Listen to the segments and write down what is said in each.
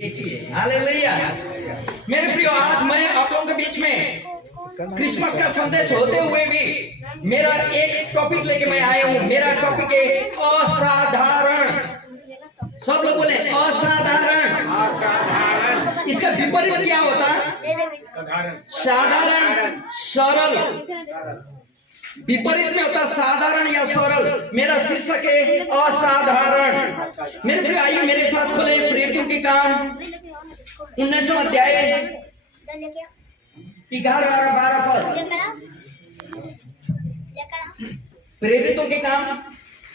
एक ही है। हालेलुया। मेरे प्रियो, आज मैं आप लोगों के बीच में क्रिसमस का संदेश होते हुए भी मेरा एक टॉपिक लेके मैं आया हूँ। मेरा टॉपिक है असाधारण। सब लोग बोले असाधारण। इसका विपरीत क्या होता है? साधारण, सरल। विपरीत में होता साधारण या सरल। मेरा शीर्षक है असाधारण। मेरे प्रिय, आइए मेरे साथ खोले प्रेरितों के काम 19वां अध्याय 11-12 पद। प्रेरितों के काम।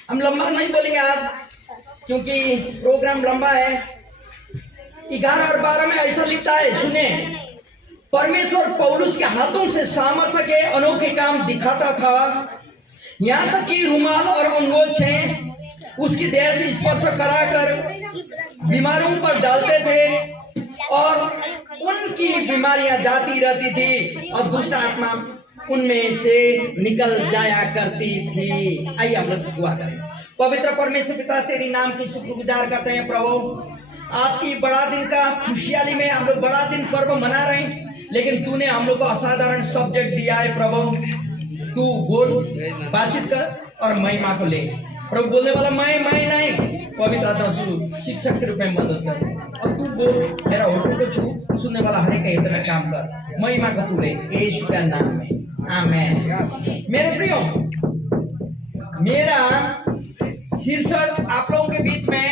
हम लंबा नहीं बोलेंगे आज क्योंकि प्रोग्राम लंबा है। 11 और 12 में ऐसा लिखता है, सुने। परमेश्वर पौलुस के हाथों से सामर्थ्य के अनोखे काम दिखाता था, यहाँ तक कि रुमाल और अंगोछे उसकी देह से स्पर्श कराकर बीमारों पर डालते थे और उनकी बीमारियां जाती रहती थी और दुष्ट आत्मा उनमें से निकल जाया करती थी। आइए हम लोग दुआ करें। पवित्र परमेश्वर पिता, तेरी नाम की शुक्रगुजार करते हैं प्रभु। आज की बड़ा दिन का खुशहाली में हम लोग बड़ा दिन पर्व मना रहे हैं, लेकिन तूने हम लोग को असाधारण सब्जेक्ट दिया है प्रभु। तू बोल, बातचीत कर और महिमा को ले प्रभु। बोलने वाला मैं नहीं, पवित्र आत्मा शिक्षक के रूप में मदद कर। अब तू बोल, मेरा होठों को छू, सुनने वाला हर एक इतना काम कर। महिमा का तू ले, यीशु का नाम में, आमीन। मेरे प्रियो, मेरा शीर्षक आप लोगों के बीच में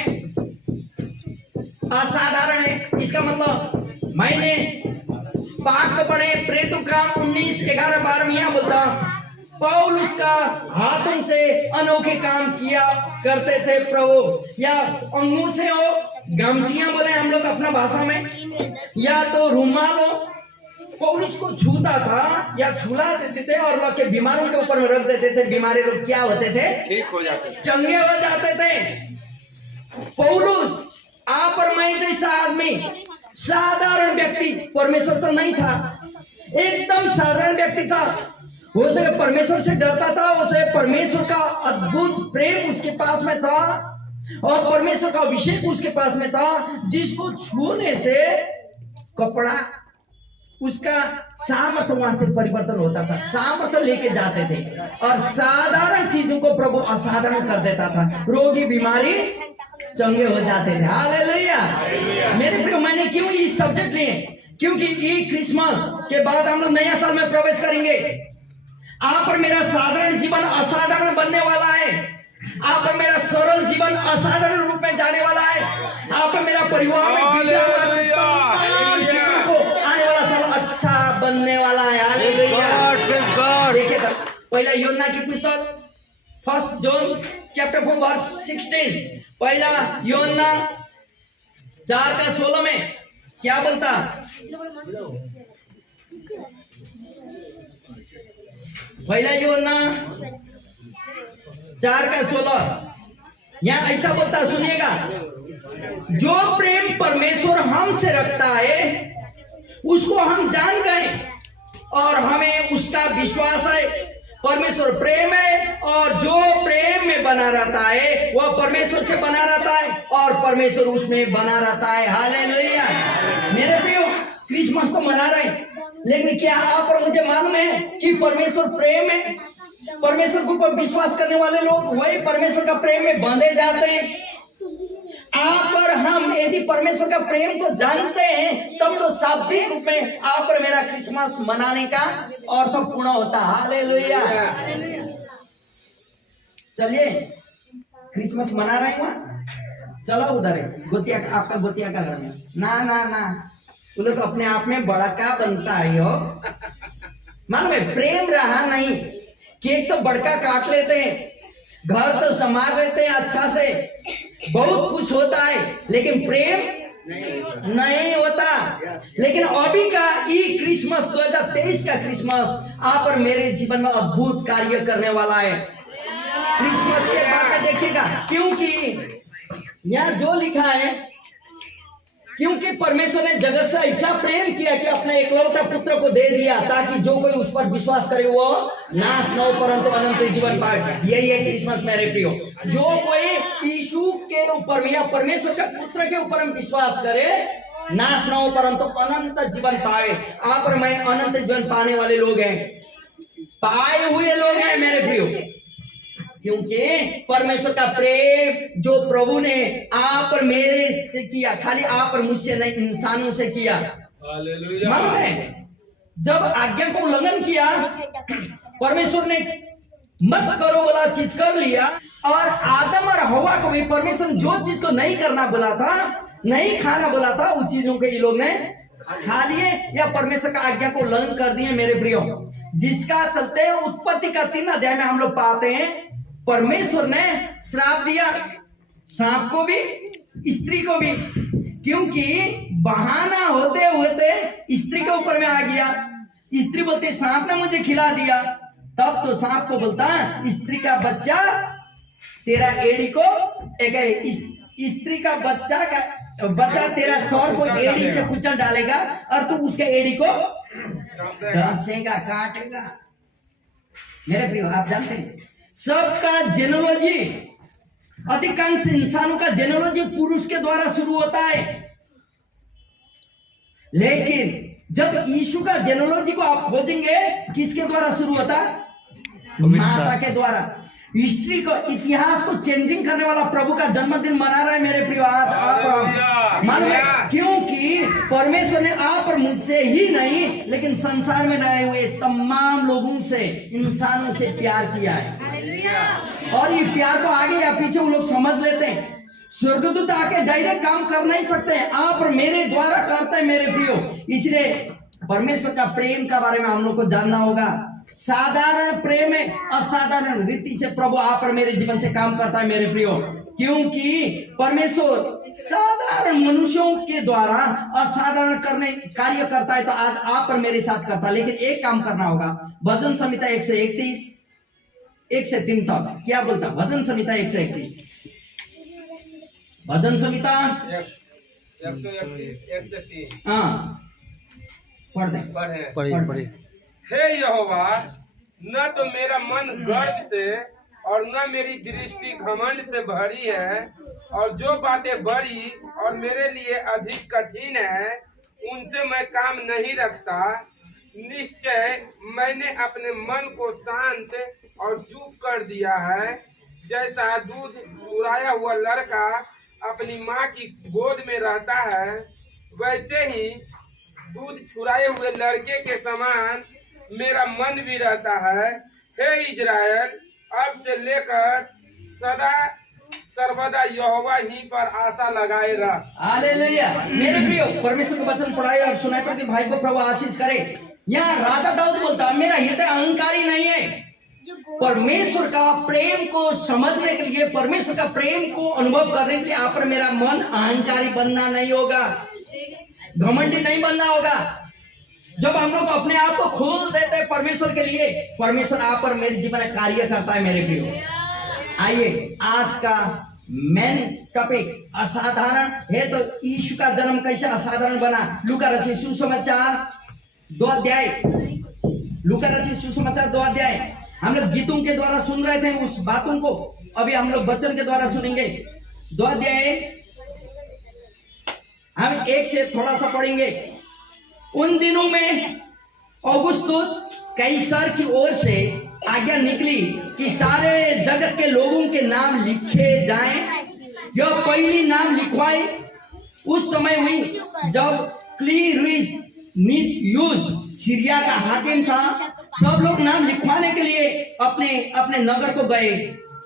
असाधारण है। इसका मतलब मैंने पाठ को पढ़े, प्रेरितों का 19-11-12 में बोलता, पौलुस का हाथों से अनोखे काम किया करते थे प्रभु। या अंगूछे हो, गमछियां बोले हम लोग अपना भाषा में, या तो रुमाल हो, पौलुस को छूता था या छुला देते थे और लोग के बीमारों के ऊपर रख देते थे। बीमारी लोग क्या होते थे? ठीक हो जाते, चंगे हो जाते थे। पौलुस आप और मैं जैसा आदमी, साधारण व्यक्ति, परमेश्वर तो नहीं था, एकदम साधारण व्यक्ति था। हो सके परमेश्वर से डरता था, हो सके परमेश्वर का अद्भुत प्रेम उसके पास में था और परमेश्वर का अभिषेक उसके पास में था, जिसको छूने से कपड़ा उसका सामर्थ्य वहां से परिवर्तन होता था, सामर्थ्य लेके जाते थे और साधारण चीजों को प्रभु असाधारण कर देता था। रोगी बीमारी चंगे हो जाते थे। हालेलुया। मेरे प्रिय, मैंने क्यों ये सब्जेक्ट लिए? क्योंकि ये क्रिसमस के बाद हम लोग नया साल में प्रवेश करेंगे। आप और मेरा साधारण जीवन असाधारण बनने वाला है। आप और मेरा सरल जीवन असाधारण रूप में जाने वाला है। आप और मेरा परिवार में तमाम चीजों को आने वाला साल अच्छा बनने वाला है। हालेलुया। देखिए तो पहला यूहन्ना की पुस्तक 1 जॉन चैप्टर 4 वर्स 16। पहला यूहन्ना 4:16 में क्या बोलता? पहला यूहन्ना 4:16 यहाँ ऐसा बोलता, सुनिएगा। जो प्रेम परमेश्वर हमसे रखता है उसको हम जान गए और हमें उसका विश्वास है। परमेश्वर प्रेम है और जो प्रेम में बना रहता है वह परमेश्वर से बना रहता है और परमेश्वर उसमें बना रहता है। हालेलुया। मेरे प्रियो, क्रिसमस तो मना रहे हैं, लेकिन क्या आप और मुझे मालूम है कि परमेश्वर प्रेम है? परमेश्वर के ऊपर विश्वास करने वाले लोग वही परमेश्वर का प्रेम में बंधे जाते हैं। आप और हम यदि परमेश्वर का प्रेम को जानते हैं तब तो शाब्दिक रूप में आप और मेरा क्रिसमस मनाने का अर्थ पूर्ण होता। हालेलुया। चलिए क्रिसमस मना रहे हैं वहां, चलो उधर है गोतिया, आपका गोतिया का घर में। ना वो लोग अपने आप में बड़ा का बनता है हो। मालूम है, प्रेम रहा नहीं। केक तो बड़का काट लेते हैं, घर तो संभाल लेते हैं अच्छा से, बहुत कुछ होता है, लेकिन प्रेम नहीं होता। लेकिन अभी का ये क्रिसमस 2023 का क्रिसमस आप और मेरे जीवन में अद्भुत कार्य करने वाला है। क्रिसमस के बाद में देखिएगा, क्योंकि यहाँ जो लिखा है, क्योंकि परमेश्वर ने जगत से ऐसा प्रेम किया कि अपने एकलौता पुत्र को दे दिया ताकि जो कोई उस पर विश्वास करे वो नाश न हो परंतु अनंत जीवन पाए। यही है क्रिसमस मेरे प्रियो। जो कोई यीशु के ऊपर या परमेश्वर के पुत्र के ऊपर हम विश्वास करे नाश न हो परंतु अनंत जीवन पावे। आप और मैं अनंत जीवन पाने वाले लोग हैं, पाए हुए लोग हैं मेरे प्रियो, क्योंकि परमेश्वर का प्रेम जो प्रभु ने आप और मेरे से किया, खाली आप और मुझसे नहीं, इंसानों से किया। मालूम है जब आज्ञा को उल्लंघन किया, परमेश्वर ने मत करो बोला चीज कर लिया, और आदम और हवा को भी परमेश्वर जो चीज को नहीं करना बोला था, नहीं खाना बोला था, उन चीजों के ये लोग ने खा लिए या परमेश्वर का आज्ञा को उल्लंघन कर दिए मेरे प्रियो। जिसका चलते उत्पत्ति का 3 अध्याय में हम लोग पाते हैं परमेश्वर ने श्राप दिया सांप को भी, स्त्री को भी, क्योंकि बहाना होते होते स्त्री के ऊपर में आ गया। स्त्री बोलती सांप ने मुझे खिला दिया, तब तो सांप को बोलता स्त्री का बच्चा तेरा एड़ी को, स्त्री का बच्चा तेरा सौर को एड़ी से कुचल डालेगा और तू उसके एड़ी को डसेगा, काटेगा। मेरे प्रियो आप जानते हैं सबका जेनोलॉजी, अधिकांश इंसानों का जेनोलॉजी पुरुष के द्वारा शुरू होता है, लेकिन जब यीशु का जेनोलॉजी को आप खोजेंगे किसके द्वारा शुरू होता है? माता के द्वारा। हिस्ट्री को, इतिहास को चेंजिंग करने वाला प्रभु का जन्मदिन मना रहा है मेरे प्रिय आज आप मान रहे, क्योंकि परमेश्वर ने आप और मुझसे ही नहीं लेकिन संसार में रहे हुए तमाम लोगों से, इंसानों से प्यार किया है। और ये प्यार को आगे या पीछे वो लोग समझ लेते हैं। स्वर्गदूत आके डायरेक्ट काम कर नहीं सकते, आप और मेरे द्वारा करते हैं मेरे प्रियो। इसलिए परमेश्वर का प्रेम का बारे में हम लोग को जानना होगा। साधारण प्रेम है, असाधारण रीति से प्रभु आप और मेरे जीवन से काम करता है मेरे प्रियो, क्योंकि परमेश्वर साधारण मनुष्यों के द्वारा असाधारण करने कार्य करता है, तो आज आप और मेरे साथ करता है। लेकिन एक काम करना होगा। भजन संहिता 131 1 से 3 तक क्या बोलता? भजन संहिता 131, भजन संहिता 131 हाँ पढ़ दे। हे यहोवा, न तो मेरा मन गर्व से और न मेरी दृष्टि घमंड से भरी है, और जो बातें बड़ी और मेरे लिए अधिक कठिन है उनसे मैं काम नहीं रखता। निश्चय मैंने अपने मन को शांत और चुप कर दिया है। जैसा दूध चुराया हुआ लड़का अपनी माँ की गोद में रहता है, वैसे ही दूध चुराए हुए लड़के के समान मेरा मन भी रहता है। हे इजराइल, अब से लेकर सदा सर्वदा यहोवा ही पर आशा लगाए रह। हालेलुया। मेरे प्रियो, परमेश्वर का वचन पढ़ाए और सुनाए प्रति भाई को प्रभु आशीष करे। यहाँ राजा दाऊद बोलता है मेरा हृदय अहंकारी नहीं है। परमेश्वर का प्रेम को समझने के लिए, परमेश्वर का प्रेम को अनुभव करने के लिए आप पर मेरा मन अहंकारी बनना नहीं होगा, घमंडी नहीं बनना होगा। जब हम लोग अपने आप को खोल देते हैं परमेश्वर के लिए, परमेश्वर आप पर मेरे जीवन में कार्य करता है मेरे प्रियो। आइए आज का मेन टॉपिक असाधारण है। तो यीशु का जन्म कैसे असाधारण बना? लूका रचित सुसमाचार 2 अध्याय, लूका रचित सुसमाचार 2 अध्याय। हम लोग गीतों के द्वारा सुन रहे थे उस बातों को, अभी हम लोग वचन के द्वारा सुनेंगे। 2 अध्याय हम 1 से थोड़ा सा पढ़ेंगे। उन दिनों में औगुस्तुस कैसर की ओर से आज्ञा निकली कि सारे जगत के लोगों के नाम लिखे जाएं। यह पहली नाम लिखवाई उस समय हुई जब क्वीरिनियुस सीरिया का हाकिम था। सब लोग नाम लिखवाने के लिए अपने अपने नगर को गए।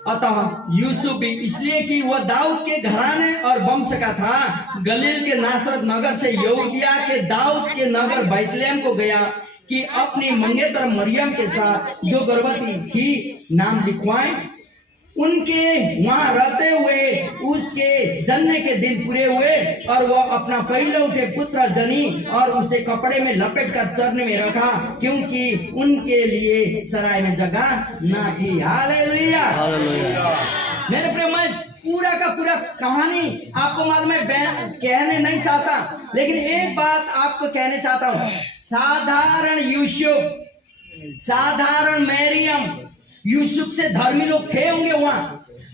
अतः यूसुफ भी, इसलिए कि वह दाऊद के घराने और वंश का था, गलील के नासरत नगर से यहूदिया के दाऊद के नगर बैतलहम को गया कि अपनी मंगेतर मरियम के साथ जो गर्भवती थी नाम लिखवाएं। उनके वहां रहते हुए उसके जन्म के दिन पूरे हुए और वह अपना पहलौठे पुत्र जनी और उसे कपड़े में लपेट कर चरने में रखा, क्योंकि उनके लिए सराय में जगह न थी। हालेलुया। मेरे प्रिय, मैं पूरा का पूरा कहानी आपको मालूम है कहने नहीं चाहता, लेकिन एक बात आपको कहने चाहता हूँ। साधारण यूसुफ, साधारण मरियम, यूसुफ से धर्मी लोग थे होंगे वहां,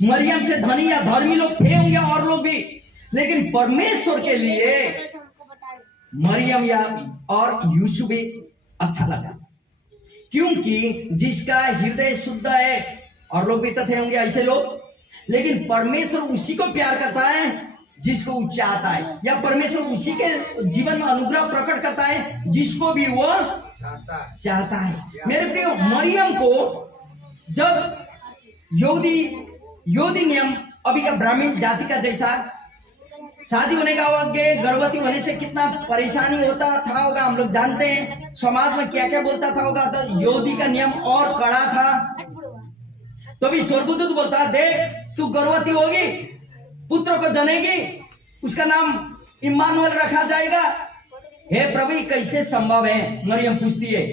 मरियम से धनी या धर्मी लोग थे होंगे और लोग भी, लेकिन परमेश्वर के लिए मरियम या और यूसुफ भी अच्छा लगा, क्योंकि जिसका हृदय शुद्ध है, और लोग भी तथे होंगे ऐसे लोग, लेकिन परमेश्वर उसी को प्यार करता है जिसको वो चाहता है, या परमेश्वर उसी के जीवन में अनुग्रह प्रकट करता है जिसको भी वो चाहता है। मेरे प्रियो, मरियम को जब यहूदी नियम अभी का ब्राह्मण जाति का जैसा शादी होने का वक्त गर्भवती होने से कितना परेशानी होता था होगा, हम लोग जानते हैं। समाज में क्या क्या बोलता था होगा, तो यहूदी का नियम और कड़ा था। तो भी स्वर्गदूत बोलता, देख तू गर्भवती होगी, पुत्र को जनेगी, उसका नाम इम्मानुएल रखा जाएगा। हे प्रभु, कैसे संभव है? मरियम पूछती है।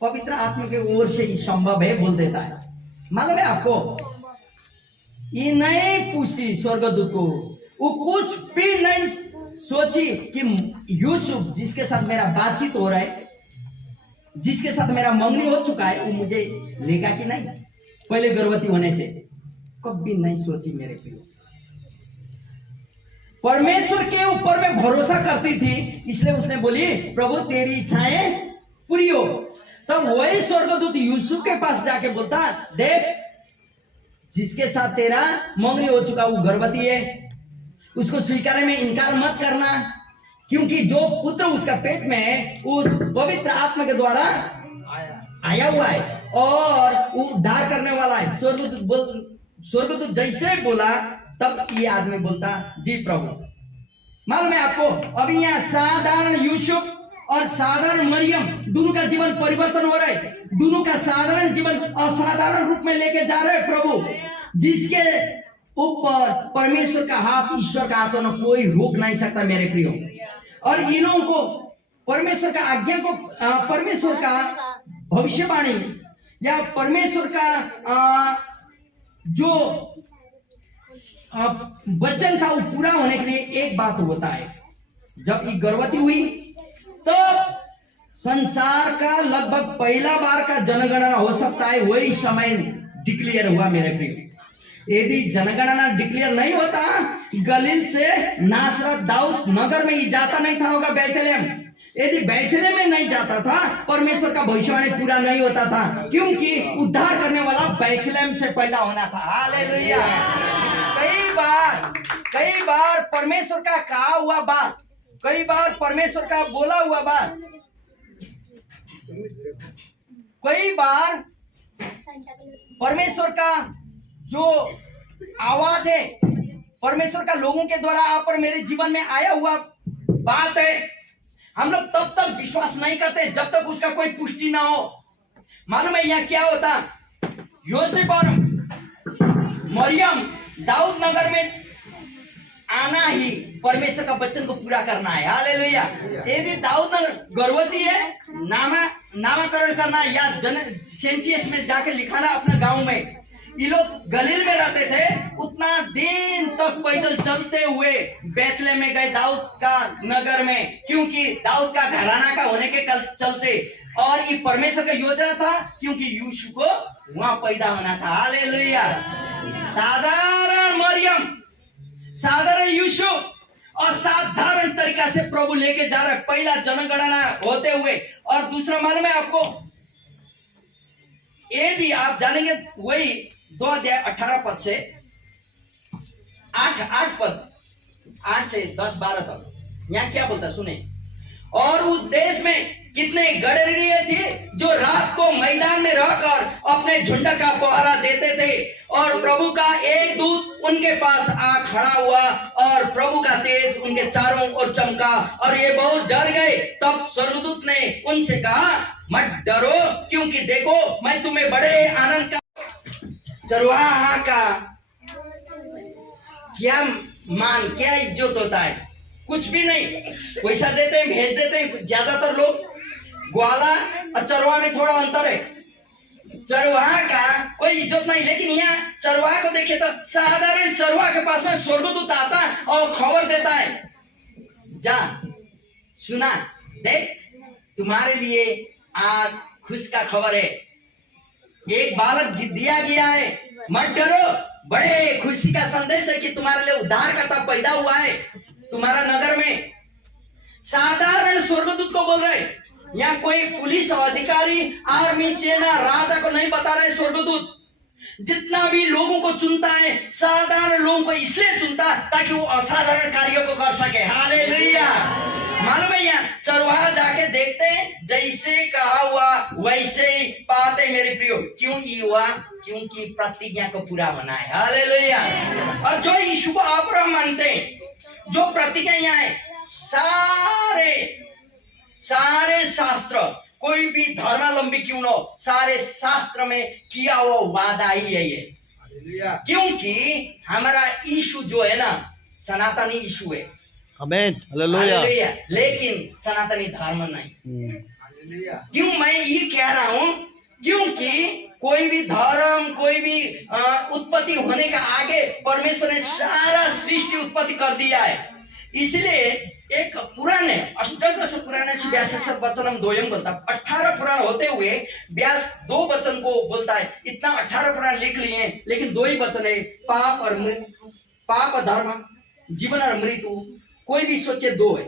पवित्र आत्मा के ओर से ही संभव है बोल देता है। मालूम है आपको, ये नहीं पूछी स्वर्गदूत को, वो कुछ भी नहीं सोची कि यूसुफ जिसके साथ मेरा बातचीत हो रहा है, जिसके साथ मेरा मंगनी हो चुका है, वो मुझे लेगा कि नहीं पहले गर्भवती होने से। कभी नहीं सोची मेरे प्रिय। परमेश्वर के ऊपर में भरोसा करती थी, इसलिए उसने बोली, प्रभु तेरी इच्छाएं पूरी हो। तब वही स्वर्गदूत यूसुफ के पास जाके बोलता, देख जिसके साथ तेरा मंगनी हो चुका वो गर्भवती है, उसको स्वीकारने में इनकार मत करना, क्योंकि जो पुत्र उसका पेट में है वो पवित्र आत्मा के द्वारा आया हुआ है और वो उद्धार करने वाला है। स्वर्गदूत जैसे बोला तब ये आदमी बोलता, जी प्रभु। मालूम है आपको, अभी यहाँ साधारण यूसुफ और साधारण मरियम दोनों का जीवन परिवर्तन हो रहा है। दोनों का साधारण जीवन असाधारण रूप में लेके जा रहे हैं प्रभु, जिसके ऊपर परमेश्वर का हाथ, ईश्वर का हाथ होना कोई रोक नहीं सकता मेरे प्रियो। और इन लोगों को परमेश्वर का आज्ञा को, परमेश्वर का भविष्यवाणी या परमेश्वर का जो वचन था वो पूरा होने के लिए एक बात होता है। जब ये गर्भवती हुई तो संसार का लगभग पहला बार का जनगणना हो सकता है, वही समय डिक्लेयर हुआ मेरे प्रिय। यदि जनगणना डिक्लेयर नहीं होता, गलील से नासरत दाऊद नगर में ही जाता नहीं था होगा बैतलहम। यदि बैतलहम में नहीं जाता था, परमेश्वर का भविष्यवाणी पूरा नहीं होता था, क्योंकि उद्धार करने वाला बैतलहम से पैदा होना था। हालेलुया। कई बार परमेश्वर का कहा हुआ बात, कई बार परमेश्वर का बोला हुआ बात, कई बार परमेश्वर का जो आवाज है, परमेश्वर का लोगों के द्वारा आप और मेरे जीवन में आया हुआ बात है, हम लोग तब तक विश्वास नहीं करते जब तक उसका कोई पुष्टि ना हो। मालूम है यहाँ क्या होता, यूसुफ और मरियम दाऊद नगर में आना ही परमेश्वर का वचन को पूरा करना है। हालेलुया। यदि दाऊद नगर गर्भवती है, नामकरण करना या सेंचियस में जाकर लिखाना अपने गांव में। ये लोग गलील में रहते थे, उतना दिन तक पैदल चलते हुए बैतलहम में गए दाऊद का नगर में, क्योंकि दाऊद का घराना का होने के चलते, और ये परमेश्वर का योजना था, क्योंकि यूसुफ को वहां पैदा होना था। हालेलुया। साधारण मरियम, साधारण यूसुफ और साधारण तरीका से प्रभु लेके जा रहा है, पहला जनगणना होते हुए। और दूसरा मालूम है आपको, यदि आप जानेंगे वही 2 अध्याय 18 पद से 8 पद 8 से 10-12 तक, यहाँ क्या बोलता सुने। और उस देश में कितने गडरिये थे जो रात को मैदान में रहकर अपने झुंड का पहरा देते थे, और प्रभु का एक दूत उनके पास आ खड़ा हुआ और प्रभु का तेज उनके चारों ओर चमका और ये बहुत डर गए। तब स्वर्गदूत ने उनसे कहा, मत डरो, क्योंकि देखो मैं तुम्हें बड़े आनंद का चरवाहा का क्या मान, क्या इज्जत होता है, कुछ भी नहीं। पैसा देते हैं, भेज देते हैं। ज्यादातर लोग ग्वाला और चरवाहा में थोड़ा अंतर है। चरवाहा का कोई इज्जत नहीं, लेकिन यहाँ चरवाहा को देखिए तो साधारण चरवाहा के पास में स्वर्गदूत आता है और खबर देता है, जा सुना, देख तुम्हारे लिए आज खुश का खबर है, एक बालक दिया गया है, मत डरो। बड़े खुशी का संदेश है कि तुम्हारे लिए उद्धारकर्ता पैदा हुआ है तुम्हारा नगर में। साधारण यहाँ कोई पुलिस अधिकारी, आर्मी, सेना, राजा को नहीं बता रहे स्वर्गदूत। जितना भी लोगों को चुनता है, साधारण लोगों को इसलिए चुनता ताकि वो असाधारण कार्यों को कर सके। हालेलुया। मालूम है, यहाँ चरवाहा जाके देखते हैं, जैसे कहा हुआ वैसे ही पाते मेरे प्रियो। क्यों ये हुआ? क्योंकि प्रतिज्ञा को पूरा होना है। हालेलुया। और जो यीशु को अब्राहम मानते हैं, जो प्रतिज्ञा यहाँ है, सारे शास्त्र, कोई भी धर्मावलंबी क्यों न हो, सारे शास्त्र में किया हुआ वादा ही है ये। क्योंकि हमारा यीशु जो है ना, सनातनी यीशु है। आमीन, हालेलुया। लेकिन सनातनी धर्म नहीं। क्यों मैं ये कह रहा हूं? क्योंकि कोई भी धर्म, कोई भी उत्पत्ति होने का आगे परमेश्वर ने सारा सृष्टि उत्पत्ति कर दिया है। इसलिए एक पुराण है, अष्टादश पुराण से व्यास वचनम द्वयम बोलता। 18 पुराण होते हुए व्यास 2 वचन को बोलता है। इतना 18 पुराण लिख लिए, लेकिन 2 ही वचन है, पाप और मृत्यु, पाप और धर्म, जीवन और मृत्यु। कोई भी सोचे 2 है,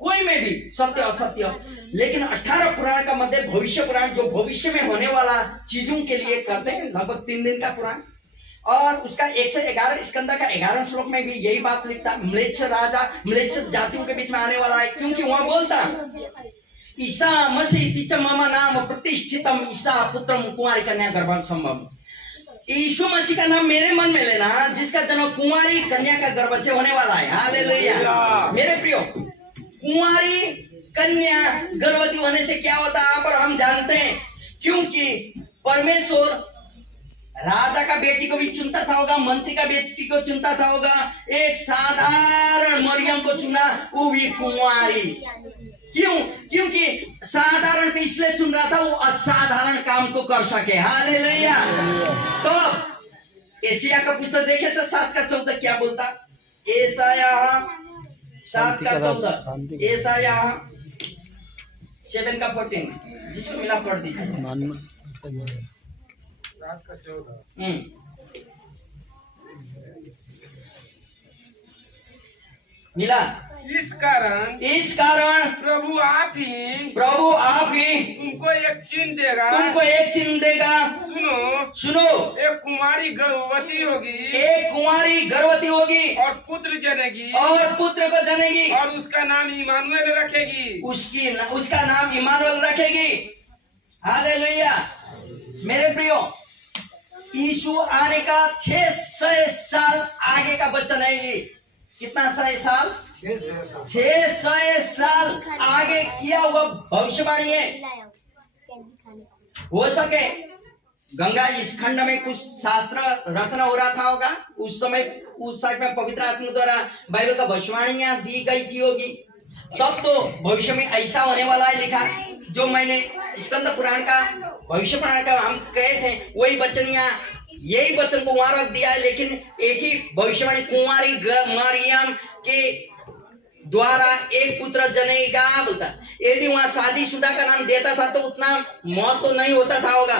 कोई में भी सत्य असत्य। लेकिन 18 पुराण का मध्य भविष्य पुराण, जो भविष्य में होने वाला चीजों के लिए करते हैं, लगभग 3 दिन का पुराण। और उसका 1 से 11 स्कंद का 11 श्लोक में भी यही बात लिखता, म्लेच्छ राजा, म्लेच्छ जातियों के बीच में आने वाला है। क्योंकि वहां बोलता, ईसा मसीह मम नाम प्रतिष्ठितम ईसा पुत्रम कुंवारी कन्या गर्भम संभव। यीशु मसीह का नाम मेरे मन में लेना, जिसका जन्म कुंवारी कन्या का गर्भ से होने वाला है। हालेलुया। मेरे प्रियो, कुंवारी कन्या गर्भवती होने से क्या होता है पर हम जानते हैं। क्योंकि परमेश्वर राजा का बेटी को भी चुनता था होगा, मंत्री का बेटी को चुनता था होगा, एक साधारण मरियम को चुना, वो भी कुंवारी। क्यों? क्योंकि साधारण को इसलिए चुन रहा था, वो असाधारण काम को कर सके। हालेलुया। तो एशिया का पुस्तक देखे तो 7 का 14 क्या बोलता? एसाया 7 का 14, एसाया 7 का 14, जिसको मिला पढ़ दीजिए। मिला। इस कारण प्रभु आप ही तुमको एक चिन्ह देगा। सुनो, एक कुंवारी गर्भवती होगी और पुत्र जनेगी और उसका नाम इमानुएल रखेगी। उसका नाम इमानुएल रखेगी। हालेलुया। मेरे प्रियो, यीशु आने का 600 साल आगे का वचन है ये। कितना 100 साल? 600 साल आगे किया हुआ भविष्यवाणी है। हो सके गंगा इस खंड में कुछ शास्त्र रचना हो रहा था होगा उस समय, उस साइड में पवित्र आत्मा द्वारा बाइबल का भविष्यवाणियां दी गई थी होगी। तब तो भविष्य में ऐसा होने वाला है लिखा, जो मैंने स्कंद पुराण का भविष्य पुराण का हम कहे थे, वही वचन यही वचन को वहां रख दिया है। लेकिन एक ही भविष्यवाणी, कुंवारी मरियम के द्वारा एक पुत्र जनेगा बोलता। यदि वहां शादीशुदा का नाम देता था तो उतना मौत तो नहीं होता था होगा।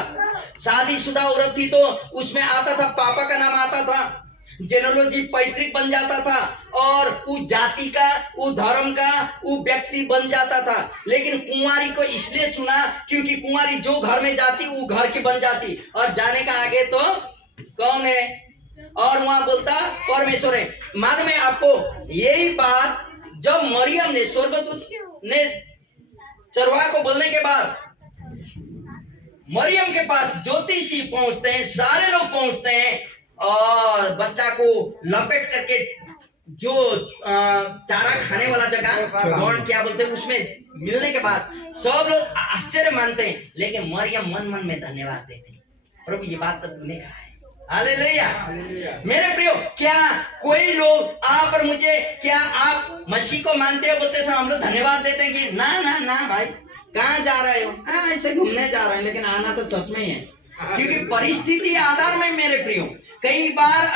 शादीशुदा औरत थी तो उसमें आता था, पापा का नाम आता था, जेनोलॉजी पैतृक बन जाता था, और उस जाति का, उस धर्म का वो व्यक्ति बन जाता था। लेकिन कुंवारी को इसलिए चुना क्योंकि कुंवारी जो घर में जाती वो घर की बन जाती, और जाने का आगे तो कौन है? और वहां बोलता परमेश्वर है। मालूम है आपको, यही बात जब मरियम ने, स्वर्गदूत ने चरवाहा को बोलने के बाद मरियम के पास ज्योतिषी पहुंचते हैं, सारे लोग पहुंचते हैं, और बच्चा को लपेट करके जो चारा खाने वाला जगह कौन क्या बोलते हैं उसमें मिलने के बाद सब लोग आश्चर्य मानते हैं। लेकिन मरियम मन मन में धन्यवाद देते हैं, प्रभु ये बात तो तूने कहा है। हालेलुया। मेरे प्रियो, क्या कोई लोग आप और मुझे, क्या आप मसीह को मानते हो बोलते हम लोग धन्यवाद देते हैं कि ना ना ना भाई कहाँ जा रहे हो? ऐसे घूमने जा रहे हैं, लेकिन आना तो सच में ही है। क्योंकि परिस्थिति आधार में मेरे प्रियो कई बार